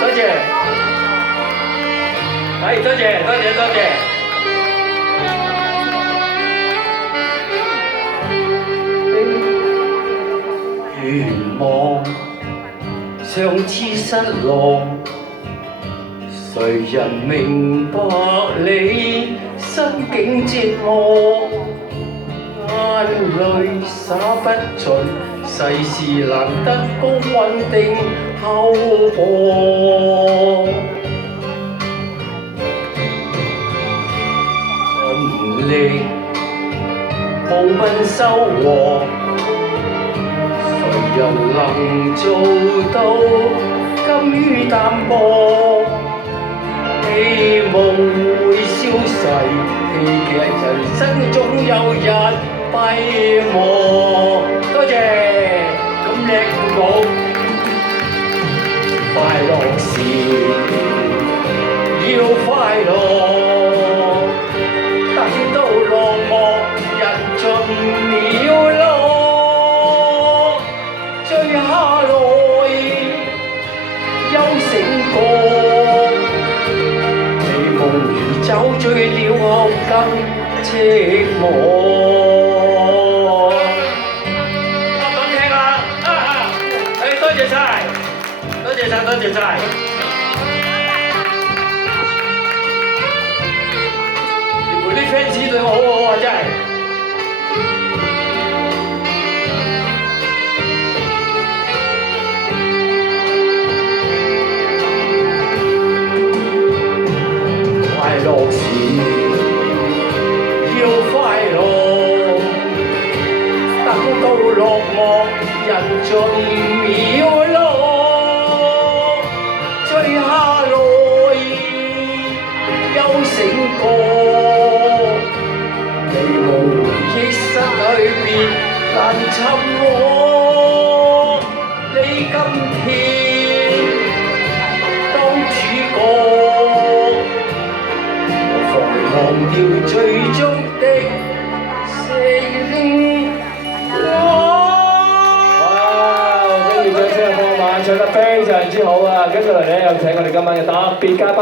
多謝，係多謝多謝多謝。願望上次失落，誰人明白你心境折磨？眼淚灑不盡，世事難得公穩定後播。盡力無問收穫，誰人能做到甘於淡薄？希望會消逝，戲劇人生總有日閉幕。多謝，咁叻舞，快樂時要快樂，等到落幕，人盡了落，追下來休醒過。酒醉了後更寂寞。講聽啦，多謝晒，多謝晒，多謝晒。你們啲 fans 對我好好啊，真係。快樂時要快樂，等到落幕，人盡了落，追下來休醒過，美夢回憶失去別難尋獲，你今天當主角。忘掉最終的承諾。哇！跟住掌聲放慢，唱得非常之好啊！跟住嚟咧，有請我哋今晚嘅特別嘉賓，